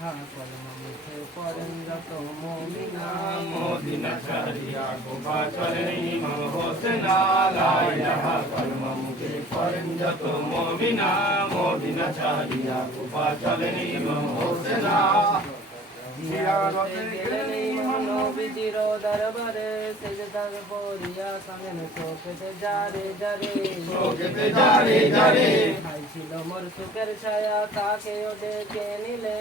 ইলাহা কলমা মুখে পড়েন যত মুমিনা মদিনা ছাড়িয়া কুফা চলেন ইমাম হোসেন লা ইলাহা কলমা মুখে পড়েন যত মুমিনা মদিনা ছাড়িয়া কুফা চলেন ইমাম হোসেন জিয়ারতে গেলেন ইমাম নবীজির দরবারে সেজদার পড়িয়া কাঁদেন চোখেতে জারে জারে চোখেতে জারে জারে খাইছিল মোর সুখের ছায়া তাকেও ডেকে নিলে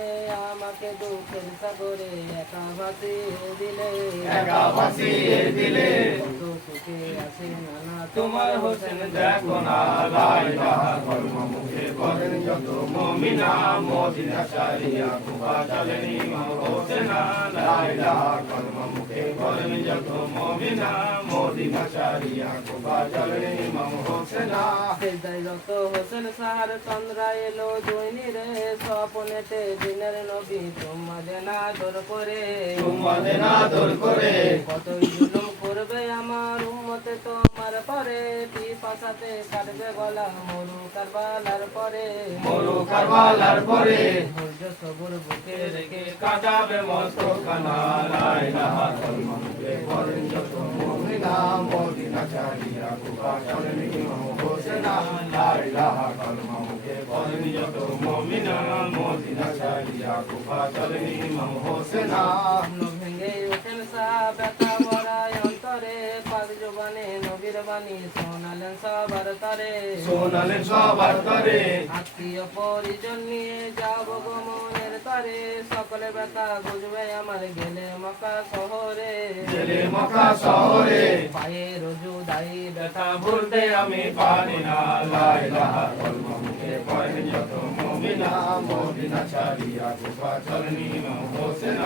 আমাকে দুঃখের সাগরে একা ভাসিয়ে দিলে একা ভাসিয়ে দিলে কত সুখে আছে নানা তোমার হোসেন দেখো না লা ইলাহা কলমা মুখে পড়েন যত মুমিনা মদিনা ছাড়িয়া কুফা চলেন ইমাম হোসেন লা ইলাহা কলমা মুখে পড়েন যত মুমিনা মদিনা ছাড়িয়া কুফা চলেন ইমাম হোসেন সেজদায় যত হোসেন সাহার চন্দ্রা এলো জৈনি রে স্বপনেতে দিনের নবী তোমাদের আদর করে তোমাদের আদর করে কতই জুলুম করবে আমার উম্মতে তোমার পরে পিপাসাতে কাটবে গলা মরু কারবালার পরে মরু কারবালার পরে ধৈর্য সবুর বুকে রেখে কাটাবে মস্ত খানা লা ইলাহা কলমা মুখে পড়েন যত মুমিনা মদিনা ছাড়িয়া কুফা চলেন ইমাম হোসেন লা ইলাহা কলমা মুখে পড়েন যত মুমিনা মদিনা ছাড়িয়া কুফা চলেন ইমাম হোসেন স্বপ্ন ভেঙে ওঠেন সাহা ব্যথা ভরায় অন্তরে পাক জবানে নবীর বাণী শোনালেন সবার তরে শোনালেন সবার তরে আত্মীয় পরিজন নিয়ে যাব গমনের তরে সকলে ব্যথা বুঝবে আমার গেলে মক্কা শহরে জেলে মক্কা শহরে পায়ে রজু দায়ী ব্যথা ব্যথা ভুলতে আমি পারি না লা ইলাহা কলমা মুখে পড়েন যত মুমিনা মদিনা ছাড়িয়া কুফা চলেন ইমাম হোসেন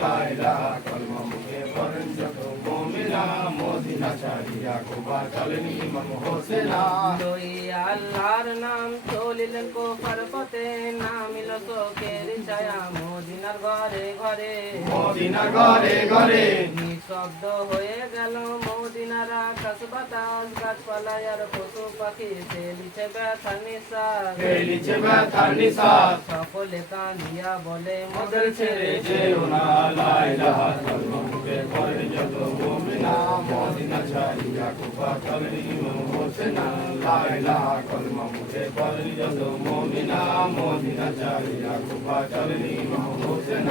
লা ইলাহা কলমা মুখে পড়েন যত মুমিনা মদিনা ছাড়িয়া কুফা চলেন ইমাম হোসেন লইয়া আল্লাহর নাম চলিলেন কোফার পথে নামিল চোখের ছায়া মদিনার ঘরে ঘরে মদিনার ঘরে ঘরে নিঃশব্দ হয়ে গেল মদিনার আকাশ বাতাস গাছপালায় আর পশু পাখি ফেলিছে ব্যথা নিঃশ্বাস ফেলিছে ব্যথার নিঃশ্বাস সকলে কাঁদিয়া বলে মোদের ছেড়ে যেও না লা ইলাহা কলমা মুখে পড়েন যত মুমিনা মদিনা ছাড়িয়া কুফা চলেন ইমাম হোসেন লা ইলাহা কলমা মুখে পড়েন যত মুমিনা মদিনা ছাড়িয়া কুফা চলেন ইমাম হোসেন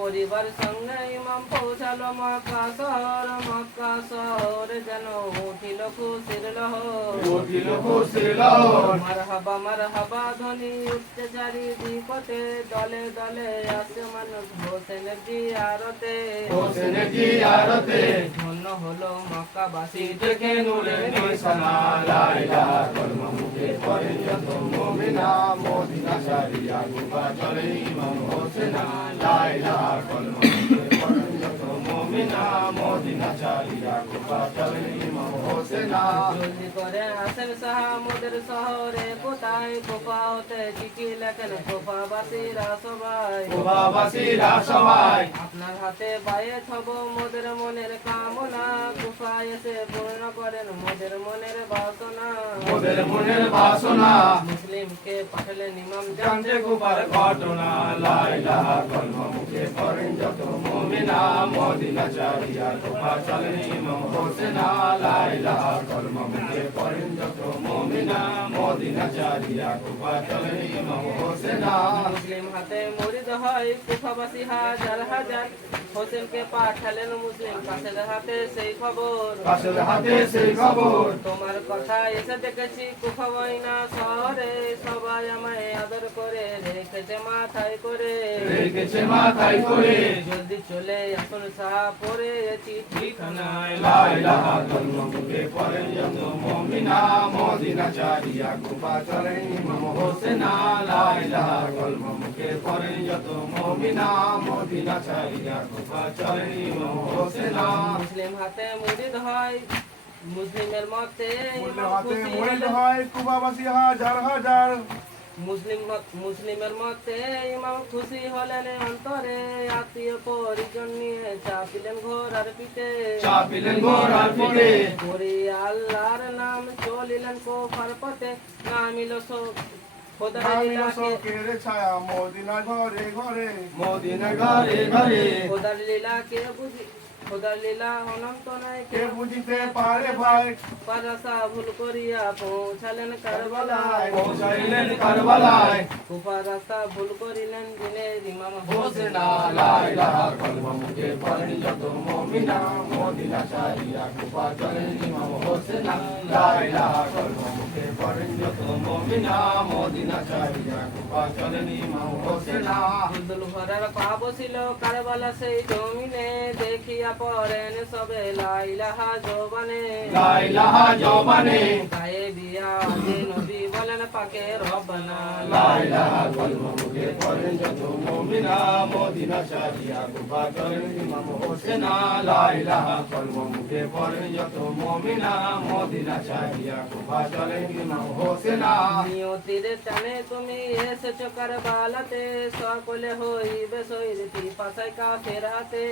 পরিবার সঙ্গে ইমাম পৌঁছালো মক্কা শহর যেন উঠিল খুশির লহর উঠিল খুশির লহর মারহাবা ধ্বনি উঠতে চারিদিকতে দলে দলে আসে মানুষ হোসেনের জিয়ারতে হোসেনের জিয়ারতে ধন্য হলো মক্কাবাসী দেখে নূরের নিশানা লা ইলাহা কলমা মুখে পড়েন যত মুমিনা মদিনা ছাড়িয়া কুফা চলেন ইমাম হোসেন লা ইলাহা কলমা মুখে পড়েন যত মুমিনা মদিনা ছাড়িয়া কুফা চলেন ইমাম হোসেন জলদি করে আসেন সাহামুদের শহরে কোথায় কোফা হতে চিঠি লেখেন কোফাবাসীরা সবাই কুফাবাসীরা সবাই আপনার হাতে পায়ে ছব মোদের মনের কামনা কোফায় এসে পূর্ণ করেন মোদের মনের বাসনা ওদের মনের বাসনা মুসলিমকে পাঠালেন ইমাম জানতে কুফার ঘটনা লা ইলাহা কলমা মুখে পড়েন যত মুমিনা মদিনা ছাড়িয়া কুফা চলেন ইমাম হোসেন লা ইলাহা কলমা মুখে পড়েন যত মুমিনা মদিনা ছাড়িয়া কুফা চলেন ইমাম হোসেন মুসলিম হাতে মরিদ হয় কুফাবাসী হাজার হাজার হোসেনকে পাঠালেন মুসলিম কাছের হাতে সেই খবর কাছের হাতে সেই খবর তোমার কথা এসে দেখেছি কুফাবইনা শহরে সবাই আমায় আদর করে রেখেছে মাথায় করে রেখেছে মাথায় করে জলদি চলে আসুন সাহা পরে চিঠিখানায় লা ইলাহা কলমা মুখে পড়েন যত মুমিনা মদিনা ছাড়িয়া কুফা চলেন ইমাম হোসেন লা ইলাহা কলমা মুখে পড়েন যত মুমিনা মদিনা ছাড়িয়া কুফা চলেন ইমাম হোসেন মুসলিম হাতে মুরিদ হয় মুসলিমের মতে ইমাম খুশি মরিদ হলেন। হয় কুবাবাসী হাজার হাজার মুসলিমের মতে ইমাম খুশি হলেন অন্তরে আত্মীয় পরিজন নিয়ে চাপিলেন ঘোড়ার পিঠে চাপিলেন ঘোড়ার পিঠে পড়ি আল্লাহর নাম চলিলেন কোফার পথে নামিল খোদার ভাঙলো লীলাকে শোকের ছায়া মদিনা ঘরে ঘরে মদিনা ঘরে ঘরে খোদার লীলাকে বুঝি খোদার লীলা অনন্ত নাই কে বুঝিতে পারে ভাই পারাসা ভুল করিয়া পৌঁছালেন কারবালায় পৌঁছাইলেন কারবালায় কুফা রাস্তা ভুল করিলেন দিনের ইমাম হোসেনা লা ইলাহা কালমা মুখে পড়েন যত মুমিনা মদিনা ছাড়িয়া কুফা চলেন ইমাম হোসেনা লা ইলাহা কালমা মুখে পড়েন যত মুমিনা মদিনা ছাড়িয়া কুফা চলেন ইমাম হোসেনা আব্দুল ভরার পা বসিল কারবালা সেই জমিনে দেখিয়া পড়েন সবে লা ইলাহা জবানে লা ইলাহা জবানে গায়ে বিয়া যে নবী বলেন পাকে রব্বানা লা ইলাহা কালমা মুখে পড়েন যত মুমিনা মদিনা ছাড়িয়া কুফা চলেন ইমাম হোসেনা লা ইলাহা কালমা মুখে পড়েন যত মুমিনা মদিনা ছাড়িয়া কুফা চলেন ইমাম হোসেনা নিয়তির টানে তুমি এসেছো কারবালাতে সকলে হইবে শহীদ পাশায় কাফের হাতে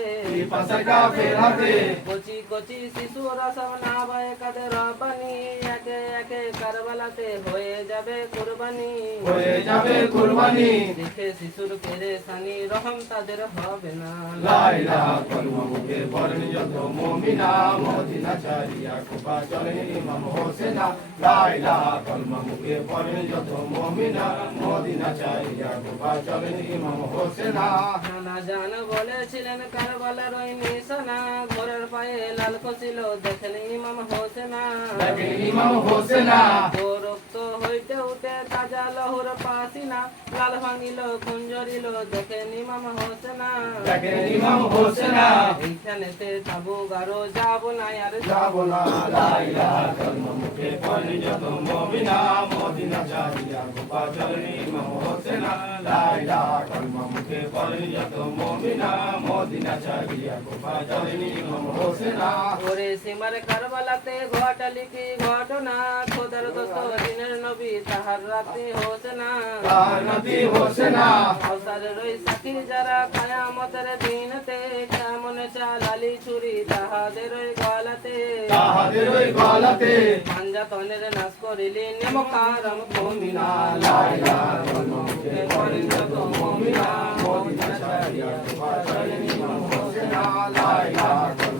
পাশায় কাফের হাতে কচি কচি শিশুরা সব না ভয়ে কাঁদে রব্বানি একে একে কারবালাতে হয়ে যাবে কুরবানি হয়ে যাবে কুরবানি দেখে শিশুর পেরেশানি রহম তাদের হবে না লা ইলাহা কালমা মুখে পড়েন যত মুমিনা মদিনা ছাড়িয়া কুফা চলেন ইমাম হোসেনা লা ইলাহা কালমা মুখে পড়েন যত মুমিনা মদিনা ছাড়িয়া কুফা চলেন ইমাম হোসেনা নানা জান বলেছিলেন কারবালার ওই নিশানা ঘোরের পায়ে লাল খসিল দেখেন ইমাম হোসেনা দেখেন ইমাম হোসেনা ও রক্ত হইতে উঠে তাজা লহুর পাসিনা লাল ভাঙিল কুঞ্জরিল দেখেন ইমাম হোসেনা দেখেন ইমাম হোসেনা এইখানেতে যাবো গারো যাব না আর যাব না লা ইলাহা কালমা মুখে পড়েন যত মুমিনা মদিনা ছাড়িয়া কুফা চলেন ইমাম হোসেনা লা ইলাহা কালমা মুখে পড়েন যত মুমিনা মদিনা ছাড়িয়া কুফা চলেন ইমাম হোসেনা ওরে সীমার কারবালাতে ঘটালি কি ঘটনা খোদার দোস্ত দিনের নবী তাহার রাতে হোসেনা তার নবী হোসেনা আওসারের ওই সাথী যারা কায়ামতের দিনতে কেমন চালালি ছুরি তাহাদের ওই গলাতে তাহাদের ওই গলাতে পাঞ্জাতনের নাশ করিলি নেমকারম মুমিনা লা ইলাহা কালমা মুখে পড়েন যত মুমিনা মদিনা ছাড়িয়া কুফা চলেন ইমাম হোসেনা লা ইলাহা কালমা